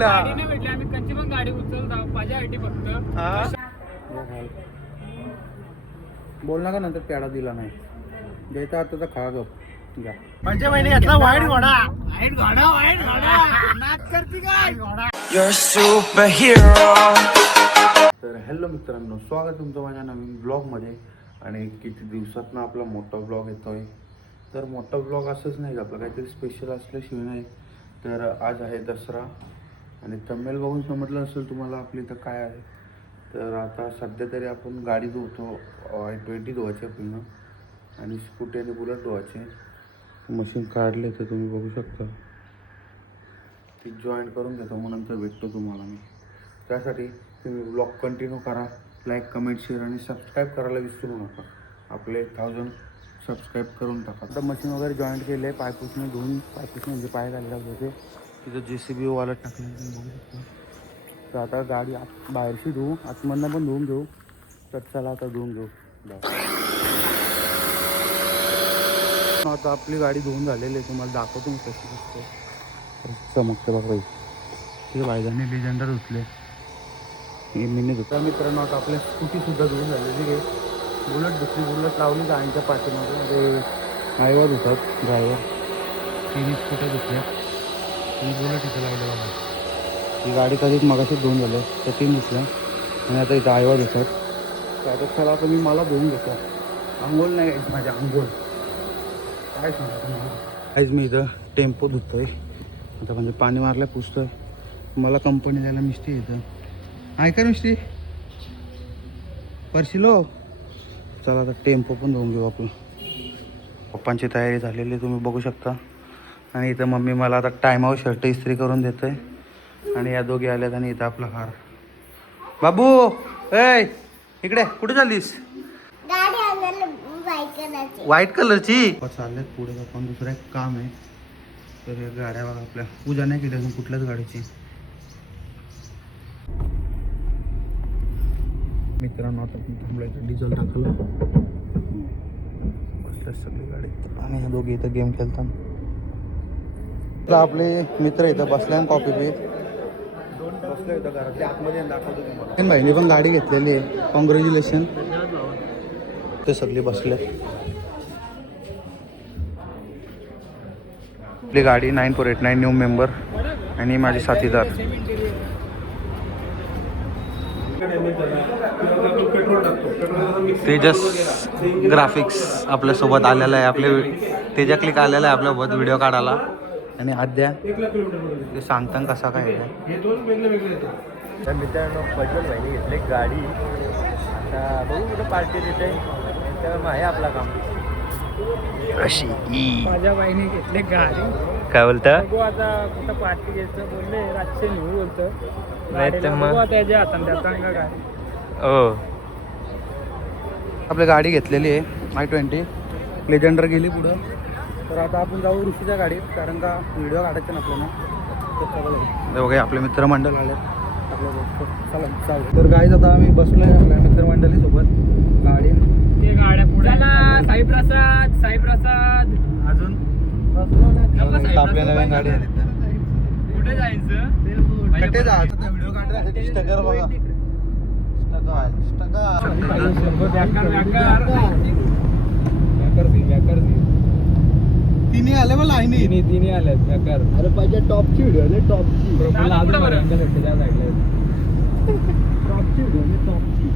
गाडी भेटली आम्ही कंची पण गाडी उचलतो माझ्यासाठी फक्त बोल ना का नंतर प्याडा दिला नाही द्यायचा आता तर खा गप घ्या. म्हणजे महिने घेतला वाईट घोडा वाईट घोडा वाईट घोडा नाच करते काय घोडा. तर हॅलो मित्रांनो, स्वागत तुमचं माझ्या नवीन ब्लॉगमध्ये. आणि किती दिवसातनं आपला मोठा ब्लॉग येतोय. तर मोठा ब्लॉग असंच नाही, आपलं काहीतरी स्पेशल असल्याशिवाय नाही. तर आज आहे दसरा आणि थंबनेल बघून समजलं असेल तुम्हाला आपली इथं काय आहे. तर आता सध्या तरी आपण गाडी धुवतो, i20 धुवायची आपल्याला आणि स्कूटी आणि बुलेट धुवायचे. मशीन काढले तर तुम्ही बघू शकता. ती जॉईन करून घेतो, मग नंतर भेटतो तुम्हाला मी. त्यासाठी तुम्ही ब्लॉग कंटिन्यू करा, लाईक कमेंट शेअर आणि सबस्क्राईब करायला विसरू नका. आपले 1000 सबस्क्राईब करून टाका. आता मशीन वगैरे जॉईंट केले, पायपुसने धुवून, पायपुसने म्हणजे पाय घालले होते तिथं JCB वाला टाकले बघू शकता. तर आता गाडी बाहेरशी धुवू, आतमधनं पण धुवून घेऊ. तर चला आता धुवून घेऊ. आता आपली गाडी धुवून झालेली आहे, तुम्हाला दाखवतो मी कशी दिसते. चमकते बघा बाई, ते भाईजाने लेजेंडर धुतले, मीने धुतला. मित्रांनो आता आपल्या स्कूटीसुद्धा धुवून झालेली आहे. बुलेट धुतली, बुलेट लावली गाडीच्या पाठीमागे. ते आईवा धुतात ड्रायव्हर. 3 स्कूट्या धुतल्या आणि बुलेट इथं लावलं बघा. ही गाडी कधीच मगाशीच धुवून झालं, तर 3 धुतल्या आणि आता इथं आईवा धुतात. तर आता चला आता मी मला धुवून घेतो. आंघोळ नाही घ्यायची माझ्या, आंघोळ काय सांगतो तुम्हाला. काहीच मी इथं टेम्पो धुतोय आता, म्हणजे पाणी मारलं पुसतोय. मला कंपनी द्यायला मिस्त्री इथं ऐका मिस्त्री परशिलो. चला आता टेम्पो पण धुवून घेऊ आपलं. पप्पांची तयारी झालेली तुम्ही बघू शकता. आणि इथं मम्मी मला आता टायमावर शर्ट इस्त्री करून देते. आणि या दोघी आल्यात आणि इथं आपला हार. बाबू ए इकडे कुठे चाललीस? व्हाईट कलरची. चालल्यात पुढे आपण, दुसरं एक काम आहे. तर या गाड्या बघा, आपल्या पूजा नाही केली अजून कुठल्याच गाडीची. मित्रांनो आता थांबलायचं, डिझेल टाकलं, बसल्या सगळी गाडी. आणि ह्या दोघी इथं गेम खेळतात. तर आपले मित्र इथं बसल्या कॉफी पीत बसले होतं घरातल्या आतमध्ये. दाखवतो तुम्हाला. भाईने पण गाडी घेतलेली आहे, कॉंग्रॅच्युलेशन. ते सगळे बसले. आपली गाडी 9489 न्यू मेंबर आणि माझे साथीदार. तेजस ग्राफिक्स आपल्यासोबत आलेला आहे. आपले तेजा क्लिक आलेला आहे आपल्यासोबत व्हिडिओ काढायला. आणि आद्या ते सांगताना कसा काय आहे. तर मित्रांनो प्रज्वल भाईने घेतली गाडी. आता बघू कुठं पार्टी देते, तर आहे आपला काम. अशी माझ्या बाईने घेतले गाडी. काय बोलता? बघू आता कुठं पार्टी घ्यायचं बोलले, रातचे नेऊ बोलतं. नाही तर मग त्याच्या हातात देतात का काय. हो, आपली गाडी घेतलेली आहे i20 लेजेंडर गेली पुढं. तर आता आपण जाऊ ऋषीच्या गाडीत, कारण का व्हिडिओ काढायचा ना आपल्याला. बघा आपले मित्रमंडळ आले आपल्या. चला तर गाईज आता आम्ही बसलोय आपल्या मित्रमंडळीसोबत गाडी. ते गाड्या पुढे साईप्रसाद साईप्रसाद अजून आपल्या नवीन गाडी आली. कुठे जायचं? कुठे जायचं? व्हिडिओ काढण्यासाठी स्टकर बघा. तिन्ही आले मला तिन्ही आल्यात बेकार. अरे पाहिजे टॉपची व्हिडिओ आहे, टॉपची टॉपची टॉपची.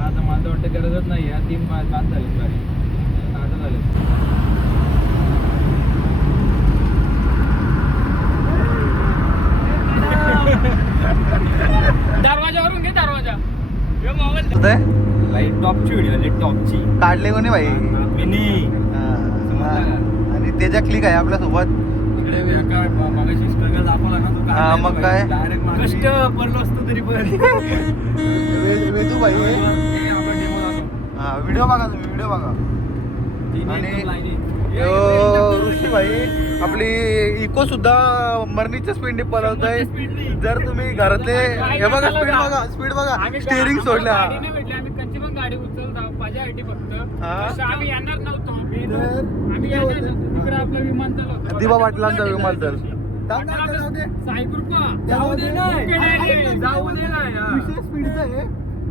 आता माझं वाटतं गरजच नाही आहे. 3 5 झाले गाडी आता झाले. दरवाजावरून घे दरवाजा. लाईट टॉपची व्हिडिओ आहे, टॉपची. काढले कोणी भाई मिनी आणि त्याच्या क्लिक आहे आपल्यासोबत. हा मग काय कष्ट पडलो असतो तरी पण. वेदू भाई हा व्हिडिओ बघा तुम्ही, व्हिडिओ बघा. आणि ऋषी भाई आपली इको सुद्धा मरणीच्या स्पीडने पळवतोय. जर तुम्ही घरातले हे बघा स्पीड बघा स्टेअरिंग सोडल्या. आम्ही कंची पण गाडी उचलतो माझ्यासाठी फक्त. आम्ही येणार नव्हतो. आम्ही आपलं विमानतळ होतं, दिवा पाटलांचा विमानतळ. विषय स्पीडचा आहे.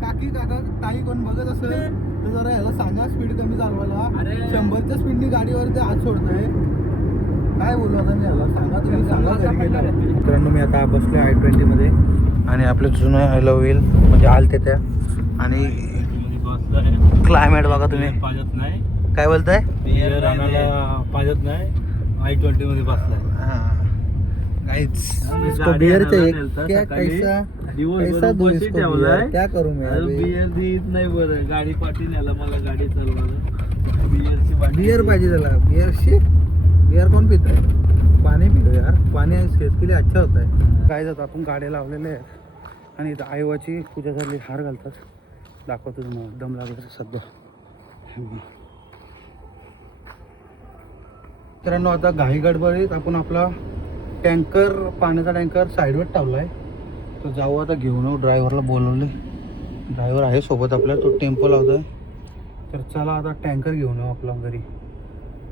काकी काका काही कोण बघत असेल तर जरा ह्याला सांगा स्पीड कमी चालवायला. 100च्या स्पीडनी गाडीवर ते हात सोडतोय. काय बोलू आता मी ह्याला सांगा, तुम्ही सांगा घरी गेल्यावर. मित्रांनो मी आता बसलो i20 मध्ये आणि आपलं जुनं हॅलो व्हील म्हणजे आलते त्या आणि क्लायमेट बघा तुम्ही. पाजत नाही काय बोलताय? रानाला पाजत नाही. i20 मध्ये बसलाय. इसको बियर चाहिए क्या? कैसा कैसा दूं इसको बियर? क्या करूं मैं अभी? बियर देत नाही बरं. गाडी पाठी न्याला मला गाडी चालवायला. बियरची बाटली बियर पाहिजे त्याला. बियर कोण पित आहे? पाणी पितो यार. पाणी सेहत के लिए अच्छा होता है. काय जात आपण गाड्या लावलेल्या आहेत आणि इथं आईवाची पूजा झाली. हार घालतात. दाखवतो तुम्हाला दम लागला सध्या. मित्रांनो आता घाई गडबडीत आपण आपला टँकर, पाण्याचा टँकर साईडवर ठेवला आहे. तर जाऊ आता घेऊन येऊ. ड्रायव्हरला बोलवले. ड्रायव्हर आहे सोबत आपल्या. तो टेम्पो लावतो आहे. तर चला आता टँकर घेऊन येऊ आपला घरी.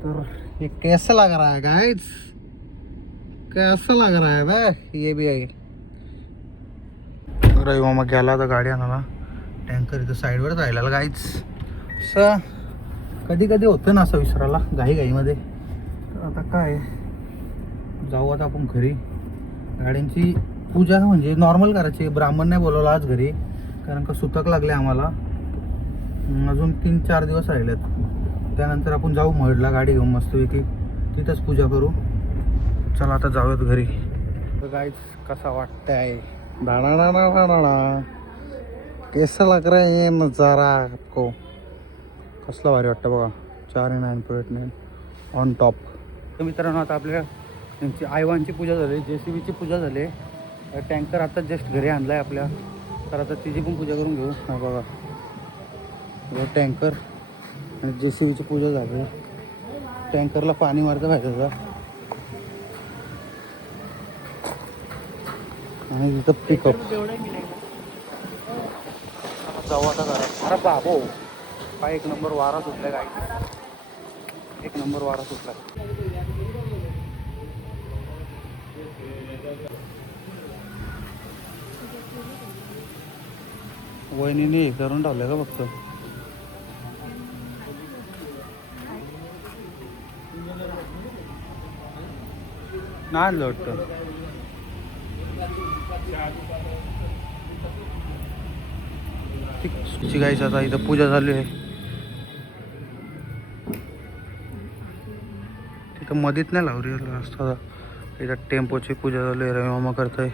तर ये कैसा लग रहा है गाइस? कैसा लग रहा है भाई? ये भी आहे. रवी मामा गेला आता गाडी आणायला. टँकर इथं साईडवर राहिला गाईच. असं कधी कधी होतं ना असं विसरायला घाईमध्ये. तर आता काय जाऊ आता आपण घरी. गाड्यांची पूजा म्हणजे नॉर्मल करायची. ब्राह्मण नाही बोलवलं आज घरी कारण का सुतक लागले आम्हाला. अजून 3-4 दिवस राहिलेत. त्यानंतर आपण जाऊ मळला गाडी घेऊन मस्तपैकी. तिथंच पूजा करू. चला आता जाऊयात घरी. गाईज कसा वाटतंय? डाणा कैसा लग रहा है ये नजारा आपको? कसला भारी वाटतं बघा. 489 ऑन टॉप. तर मित्रांनो आता आपल्या त्यांची आईवांची पूजा झाली. JCBची पूजा झाली. टँकर आता जस्ट घरी आणला आहे आपल्या. तर आता तिची पण पूजा करून घेऊ. हा बघा टँकर आणि JCBची पूजा झाली. टँकरला पाणी मारतं पाहिजे होतं आणि तिथं पिकअप. जाऊ आता घरात. अरे बाबो काय एक नंबर वारा सुटला गाडी. एक नंबर वारा सुटला. वहिनीने हे करून ठेवलं का फक्त. नाही आणलं वाटतं. गाईच आता इथं पूजा चालू आहे. तिथं मधीत नाही लावली रस्ता. इथं टेम्पोची पूजा चालू आहे. रवी मामा करतोय.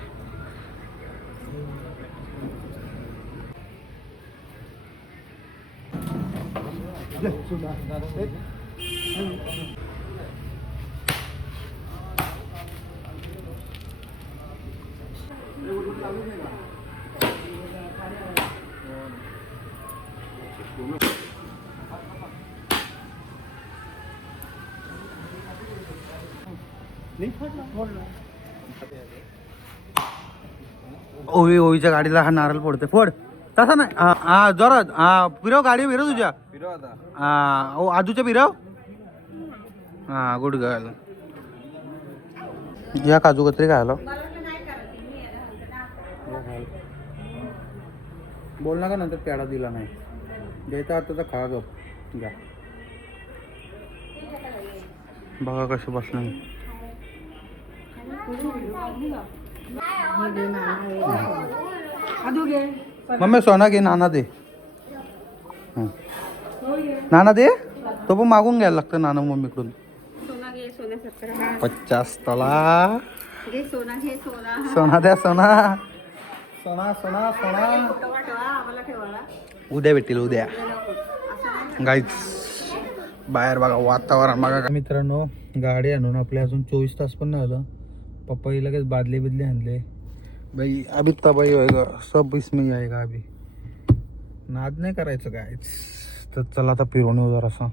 ओवीच्या गाडीला हा नारळ फोडते. फोड तसा नाही. हा जोरात. हा फिरव गाडी. फिरव तुझ्या. हा आजूच्या फिरव. हा गुड गर्ल. या काजू कतरी खायला बोल ना का नंतर पेढा दिला नाही द्यायचा. आता तर खा गप घ्या. बघा कसे बसले. मम्मी सोना घे. नाना दे. नाना दे. तो पण मागून घ्यायला लागतं नाना मम्मीकडून. 50 तोला सोना द्या. सोना सोना सोना सोना उद्या भेटेल. उद्या गाईच बाहेर बघा वातावरण बघा. मित्रांनो गाडी आणून आपल्या अजून 24 तास पण नाही झालं. पप्पाही लगेच बादली बिदली आणले. भाई अभी तबाही होएगा. सब इसमें आएगा. अभी नाद नाही करायचं काय. तर चला आता फिरवून येऊ जरासा.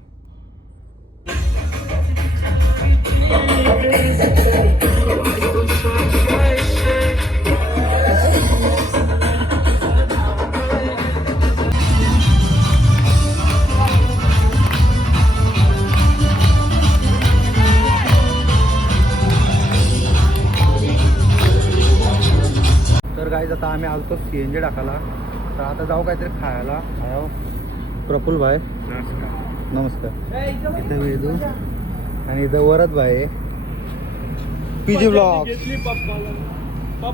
गाईज आता आम्ही आलतो CNG टाकायला. तर आता जाऊ काहीतरी खायला. प्रफुल भाई नमस्कार. इथं वेदू आणि इथं वरद भाई PG ब्लॉग.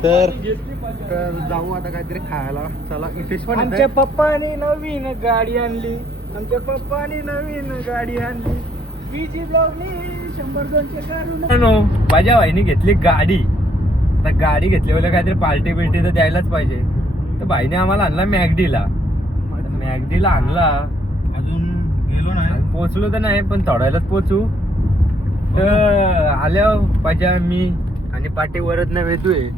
तर जाऊ आता काहीतरी खायला. चला इथेच पण आमच्या पप्पानी नवीन गाडी आणली. आमच्या पप्पानी नवीन गाडी आणली. PG ब्लॉगनी 100-200 काढून माझ्या भाईने घेतली गाडी. आता गाडी घेतल्यावर काहीतरी पार्टी बिल्टी तर द्यायलाच पाहिजे. तर भाईने आम्हाला आणला मॅगडीला आणला. अजून गेलो नाही. पोचलो तर नाही पण थोड्यालाच पोचू. तर आल्या पाहिजे मी आणि पाठी वरच नाही येतोय.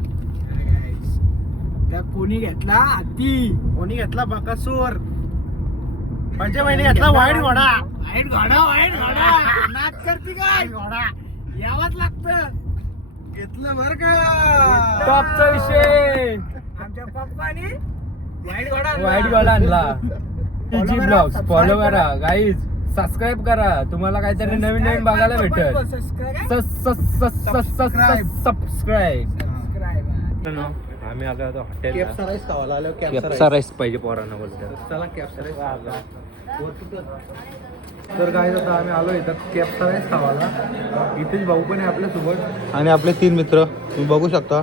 त्या कोणी घेतला हत्ती, कोणी घेतला बकासूर, पंच महिने घेतला वाईट घोडा. वाईट घोडा नाच करते काय घोडा यावाच लागतं. घेतलं बर का. टॉपचा विषय. आमच्या पप्पानी वाईट वाईट घोडा आणला. PG ब्लॉग्स फॉलो करा गाईज. सबस्क्राईब करा. तुम्हाला काहीतरी नवीन नवीन बघायला भेटेल. सबस्क्राईब. आम्ही आलो होतो हॉटेल. कॅप्सा राईस खावाला आलो. कॅप्सा राईस पाहिजे पोरांना बोलतो. चला कॅप्सा राईस खावाला. तर काय आता आम्ही आलो इथं कॅप्सा राईस खावाला. इथेच भाऊ पण आहे आपल्यासोबत आणि आपले 3 मित्र तुम्ही बघू शकता.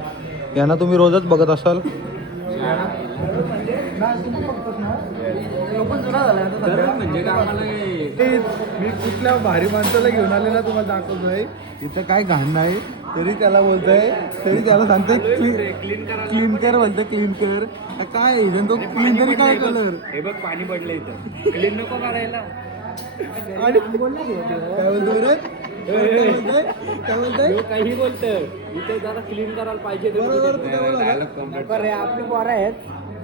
यांना तुम्ही रोजच बघत असाल. मी कुठल्या भारी माणसाला घेऊन आले ना तुम्हाला दाखवतोय. इथं काय घाण नाही तरी त्याला बोलतोय. तरी त्याला सांगतोय क्लीन कर बोलतोय. क्लीन कर काय इव्हन तो क्लीन तरी काय कलर. हे बघ पाणी पडलं इथं. क्लीन नको करायला. आणि काय बोलतो रे. काय बोलतोय काही बोलत इथे जरा क्लीन करायला पाहिजे. बरोबर आपली पोरं आहेत.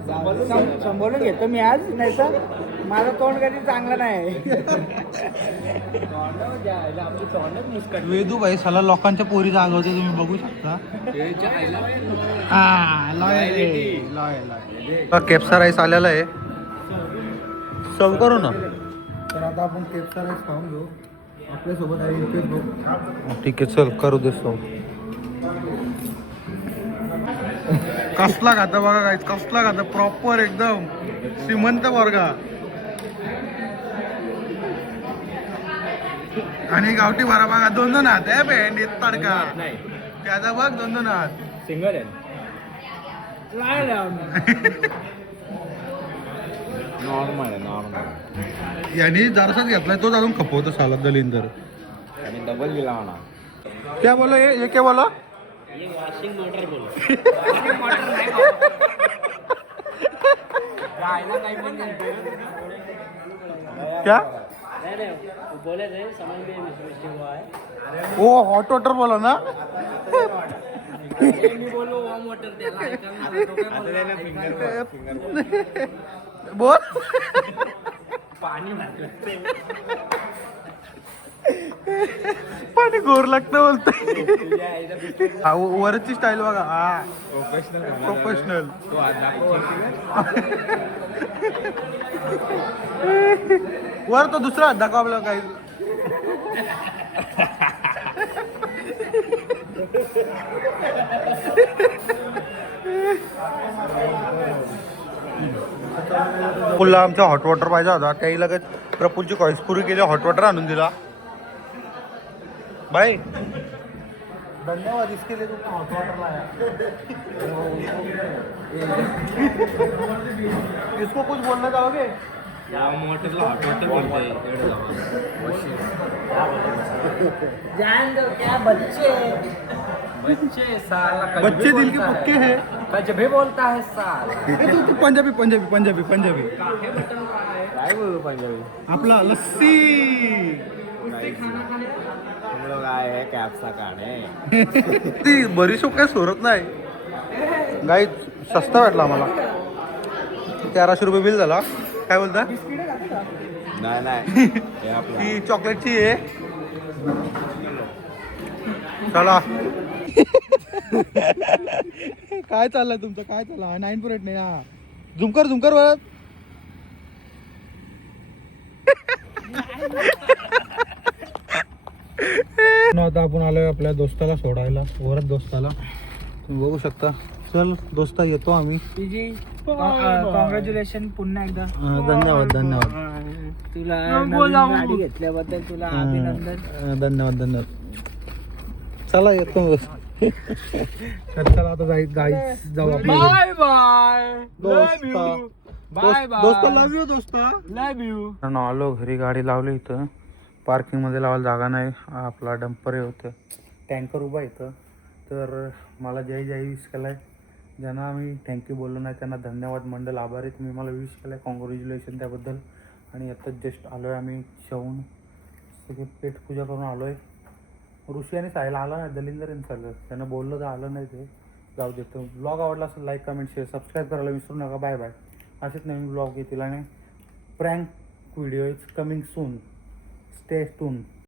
संबोधून घेतो मी आज, नाही तर माझं तोंड कधी चांगलं नाही. वेदू भाई साला लोकांच्या पोरी जागवते तुम्ही बघू शकता. केप्सा राईस आलेला आहे. सर्व करू ना. तर आता आपण केप्सा राईस खाऊन घेऊ. आपल्यासोबत आहे इथेच बघू. ठीक आहे चल करू दे सो. कसला खाता बघा काय. कसला खाता प्रॉपर एकदम श्रीमंत वर्गा. आणि गावठी भरा बघा 2-2 हात आहे भेंडीत तडका. त्याचा बघ 2-2 हात. सिंगल आहे. नॉर्मल आहे नॉर्मल. यांनी जरासाच घेतलाय तोच अजून खपवतो साला दलिंदर. आणि डबल दिला म्हणा. क्या बोला ये क्या बोला. वॉशिंग मोटर बोल. क्या नहीं बोले थे समझ में मिस्टेक हुआ है. वो हॉट वॉटर बोला ना. मी बोललो वॉर्म वॉटर बोल. पाणी गोर लागतं बोलतोय. वरची स्टाईल बघा. हा प्रोफेशनल. वर तो दुसरा हात दाखव आपल्याला काही. फुल्ला आमचा हॉट वॉटर पाहिजे होता. काही लगेच प्रफुलची कॉईस पुरी केली. हॉट वॉटर आणून दिला. भाई धन्यवाद इसके लिए तुमने हॉट वॉटर लाया. इसको कुछ बोलना चाहोगे. जान दो क्या बच्चे साला बच्चे दिल के पक्के हैं. कजबे बोलता है साला. तू पंजाबी पंजाबी पंजाबी पंजाबी. काय बोलू पंजाबी. आपला लस्सी. हम लोग आए हैं कॅप्सा खाणे. ती बरीच काय सोरत नाही. गाई सस्ता वाटला आम्हाला. 1300 रुपये बिल झाला. काय बोलता. नाही ती चॉकलेटची आहे. चला. काय चाललंय तुमचं. काय चाललं. 9 नाही. हा झुमकर झुमकर वरत. आता आपण आलोय आपल्या दोस्ताला सोडायला. वरत दोस्ताला तुम्ही बघू शकता. चल दोस्ता येतो आम्ही. तुझी कॉंग्रॅच्युलेशन पुन्हा एकदा. धन्यवाद धन्यवाद तुला नवीन गाडी घेतल्याबद्दल तुला अभिनंदन. धन्यवाद. चला येतो. तर चला आता जाऊ आपल्या घरी. Bye bye. दोस्ता दोस्ता लव यू दोस्ता. Love you. कारण आलो घरी, गाडी लावली इथं, पार्किंगमध्ये लावायला जागा नाही. आपला डंपर हे होतं, टँकर उभा इथं. तर मला जय विश केला आहे. ज्यांना आम्ही थँक्यू बोललो नाही त्यांना धन्यवाद मंडळ, आभारी. तुम्ही मला विश केला आहे, कॉंग्रॅच्युलेशन त्याबद्दल. आणि आता जस्ट आलो आहे आम्ही शहून, सगळे पेटपूजा करून आलो आहे. ऋषी आणि साहिल आला नाही, दलिंदर यांनी चाललं, त्यांना बोललं तर आलं नाही. ते जाऊ देतो. ब्लॉग आवडला असेल लाईक कमेंट शेअर सबस्क्राईब करायला विसरू नका. Bye bye. असेच नवीन ब्लॉग येतील आणि prank video is coming soon. Stay tune.